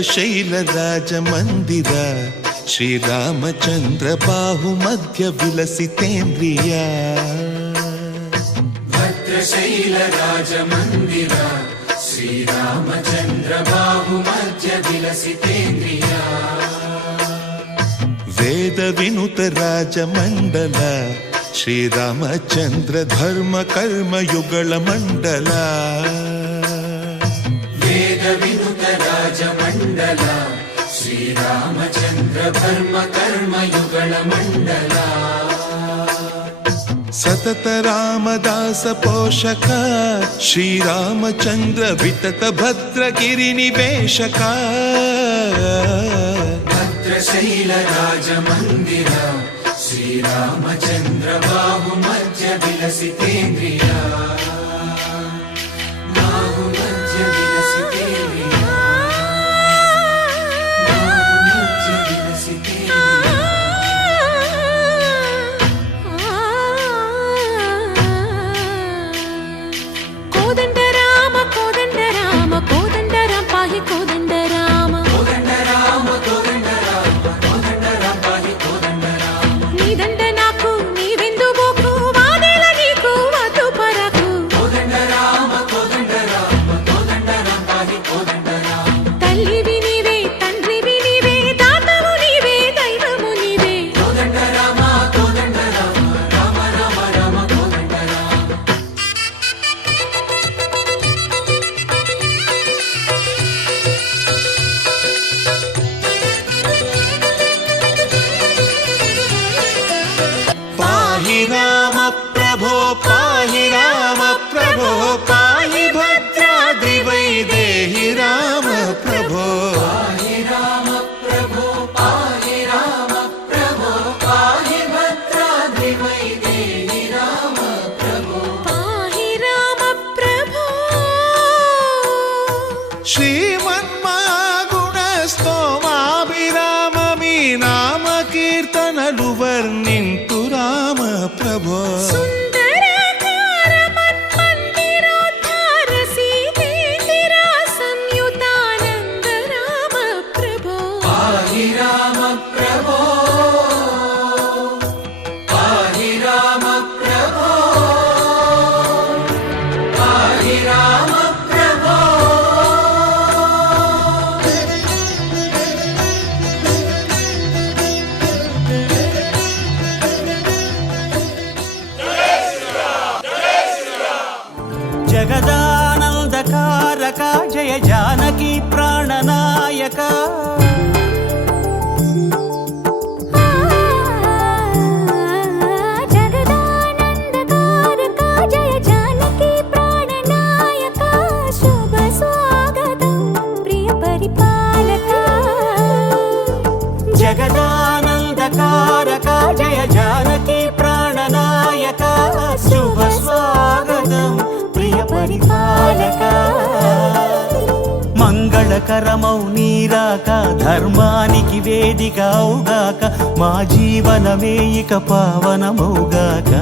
ಭದ್ರಶೈಲ ರಾಜ ಮಂದಿರ ಶ್ರೀರಾಮಚಂದ್ರ ಬಾಹು ಮಧ್ಯ ವಿಲಸಿತೇಂದ್ರಿಯ ಭದ್ರಶೈಲ ರಾಜ ಮಂದಿರ ಶ್ರೀರಾಮಚಂದ್ರ ಬಾಹು ಮಧ್ಯ ವಿಲಸಿತೇಂದ್ರಿಯ ವೇದ ವಿನುತ ರಾಜ ಮಂಡಲ ಶ್ರೀರಾಮಚಂದ್ರ ಧರ್ಮ ಕರ್ಮ ಯುಗಳ ಮಂಡಲ ವೇದ ವಿನುತ ರಾಜ ಮಂಡಲ ಶ್ರೀರಾಮಚಂದ್ರ ಧರ್ಮ ಕರ್ಮ ಯುಗಳ ಮಂಡಲ ಸತತ ರಾಮದಾಸ ಪೋಷಕ ಶ್ರೀರಾಮಚಂದ್ರ ವಿತತ ಭದ್ರಗಿರಿ ನಿವೇಶಕ ಭದ್ರಶೈಲ ರಾಜ ಮಂದಿರ ಶ್ರೀರಾಮಚಂದ್ರ ಬಾಹು ಮಧ್ಯ ವಿಲಸಿತೇಂದ್ರಿಯ ಬಾಹು ಮಧ್ಯ ವಿಲಸಿತೇಂದ್ರಿಯ ಬಾಹು ಮಧ್ಯ ವಿಲಸಿತೇಂದ್ರಿಯ ಕೋದಂಡ ರಾಮ ಕೋದಂಡ ರಾಮ ಕೋದಂಡ ರಾಮ ಪಾಹಿ ಕೋದಂಡ ರಾಮ ಕೋದಂಡ ರಾಮ ಕೋದಂಡ ರಾಮ ಕೋದಂಡ ರಾಮ ಪಾಹಿ ಕೋದಂಡ ರಾಮ ನೀದಂಡ ನಾಕು ನೀವೆಂದು ಬೋಕು ವಾದೇಲ ನೀಕು ವಾತು ಪರಕು ಕೋದಂಡ ರಾಮ ಕೋದಂಡ ರಾಮ ಕೋದಂಡ ರಾಮ ಪಾಹಿ ಕೋದಂಡ ರಾಮ ತಲ್ಲಿವಿ ನೀವೇ ತಂಡ್ರಿವಿ ನೀವೇ ದಾತವು ನೀವೇ ದೈವವು ನೀವೇ ಕೋದಂಡ ರಾಮ ಕೋದಂಡ ರಾಮ ರಾಮ ರಾಮ ರಾಮ ಕೋದಂಡ ರಾಮ पाहि राम प्रभो पाहि राम प्रभो पाहि भद्राद्रिवैदेहि राम प्रभो पाहि राम प्रभो पाहि राम प्रभो पाहि भद्राद्रिवैदेहि राम प्रभो पाहि राम प्रभो श्रीमन्मागुणस्तोमाभिराममी नाम कीर्तनलु वर्णिन्तु राम प्रभो सुन्दराकार मन्मन्दिरोद्धार सीतेन्दिर संयुतानन्द राम प्रभो पाहि राम प्रभो पाहि राम प्रभो पाहि राम प्रभो जगदानन्दकारक जय जानकी प्राणनायक जगदानन्दकारक जय जानकी प्राणनायक शुभ स्वागतं प्रिय परिपालक जगदानन्दकारक जय जानकी प्राणनायक शुभ स्वागतं प्रिय परिपालक మంగళకరమౌ నీరాక ధర్మానికి వేదిక అవుగాక మా జీవనమే ఇక పావనమౌగాక